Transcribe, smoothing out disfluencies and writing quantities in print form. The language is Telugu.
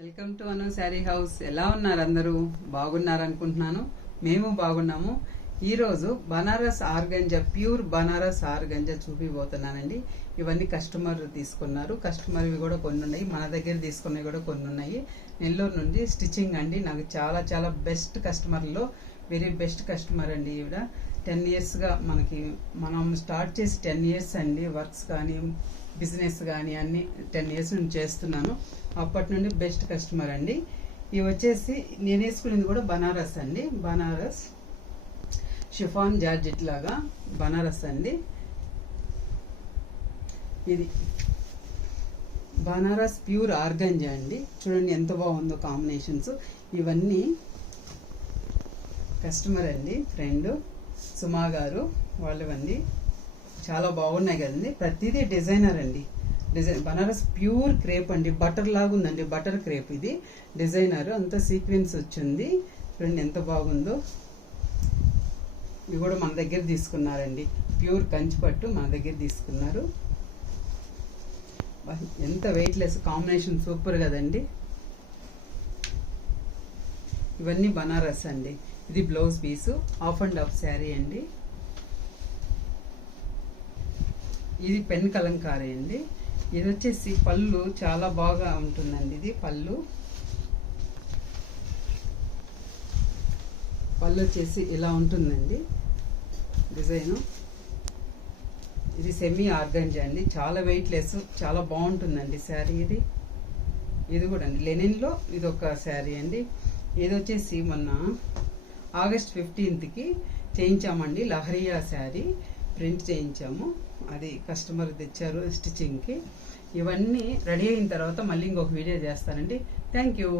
Welcome to Anu sari house. ఎలా ఉన్నారు అందరూ? బాగున్నారు అనుకుంటున్నాను. మేము బాగున్నాము. ఈరోజు Banaras organza, pure Banaras organza చూపిపోతున్నానండి. ఇవన్నీ కస్టమర్ తీసుకున్నారు. కస్టమర్వి కూడా కొన్ని ఉన్నాయి, మన దగ్గర తీసుకున్నవి కూడా కొన్ని ఉన్నాయి. నెల్లూరు నుండి స్టిచ్చింగ్ అండి. నాకు చాలా చాలా బెస్ట్ కస్టమర్లో వెరీ బెస్ట్ కస్టమర్ అండి. ఈవిడ 10 yearsగా మనం స్టార్ట్ చేసి 10 years అండి. వర్క్స్ కానీ బిజినెస్ కానీ అన్ని 10 years నుంచి చేస్తున్నాను. అప్పటి నుండి బెస్ట్ కస్టమర్ అండి. ఇవి వచ్చేసి నేను వేసుకునేది కూడా బనారస్ అండి. బనారస్ షిఫాన్ జార్జెట్ లాగా బనారస్ అండి. ఇది బనారస్ ప్యూర్ ఆర్గంజా అండి. చూడండి ఎంత బాగుందో కాంబినేషన్స్. ఇవన్నీ కస్టమర్ అండి, ఫ్రెండ్ సుమా గారు వాళ్ళవండి. చాలా బాగున్నాయి కదండి. ప్రతిదీ డిజైనర్ అండి. బనారస్ ప్యూర్ క్రేప్ అండి. బటర్ లాగా ఉందండి, బటర్ క్రేప్. ఇది డిజైనర్ అంతా సీక్వెన్స్ వచ్చింది. చూడండి ఎంత బాగుందో. ఇవి కూడా మన దగ్గర తీసుకున్నారండి. ప్యూర్ కంచిపట్టు మన దగ్గర తీసుకున్నారు. ఎంత వెయిట్లెస్ కాంబినేషన్, సూపర్ కదండి. ఇవన్నీ బనారస్ అండి. ఇది blouse piece, half and half sari అండి. ఇది పెన్ కలంకారీ అండి. ఇది వచ్చేసి పళ్ళు చాలా బాగా ఉంటుందండి. ఇది పళ్ళు వచ్చేసి ఇలా ఉంటుందండి డిజైను. ఇది సెమీ ఆర్గంజా అండి. చాలా వెయిట్లెస్, చాలా బాగుంటుందండి శారీ. ఇది కూడా అండి లెనిన్లో ఇది ఒక శారీ అండి. ఇది వచ్చేసి మొన్న August 15th చేయించామండి. లహరియా శారీ ప్రింట్ చేయించాము. అది కస్టమర్ తెచ్చారు స్టిచ్చింగ్కి. ఇవన్నీ రెడీ అయిన తర్వాత మళ్ళీ ఇంకొక వీడియో చేస్తానండి. Thank you.